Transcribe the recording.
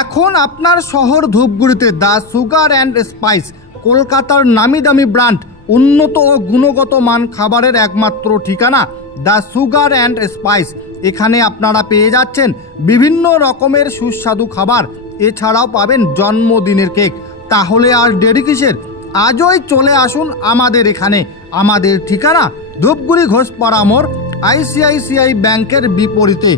এখন আপনার শহর ধূপগুড়িতে দ্য সুগার অ্যান্ড স্পাইস, কলকাতার নামি দামি ব্র্যান্ড, উন্নত ও গুণগত মান খাবারের একমাত্র ঠিকানা দ্য সুগার অ্যান্ড স্পাইস। এখানে আপনারা পেয়ে যাচ্ছেন বিভিন্ন রকমের সুস্বাদু খাবার, এছাড়াও পাবেন জন্মদিনের কেক। তাহলে আর দেরি কিসের? আজই চলে আসুন আমাদের এখানে। আমাদের ঠিকানা ধূপগুড়ি ঘোষপাড়া মোড়, ICICI ব্যাংকের বিপরীতে।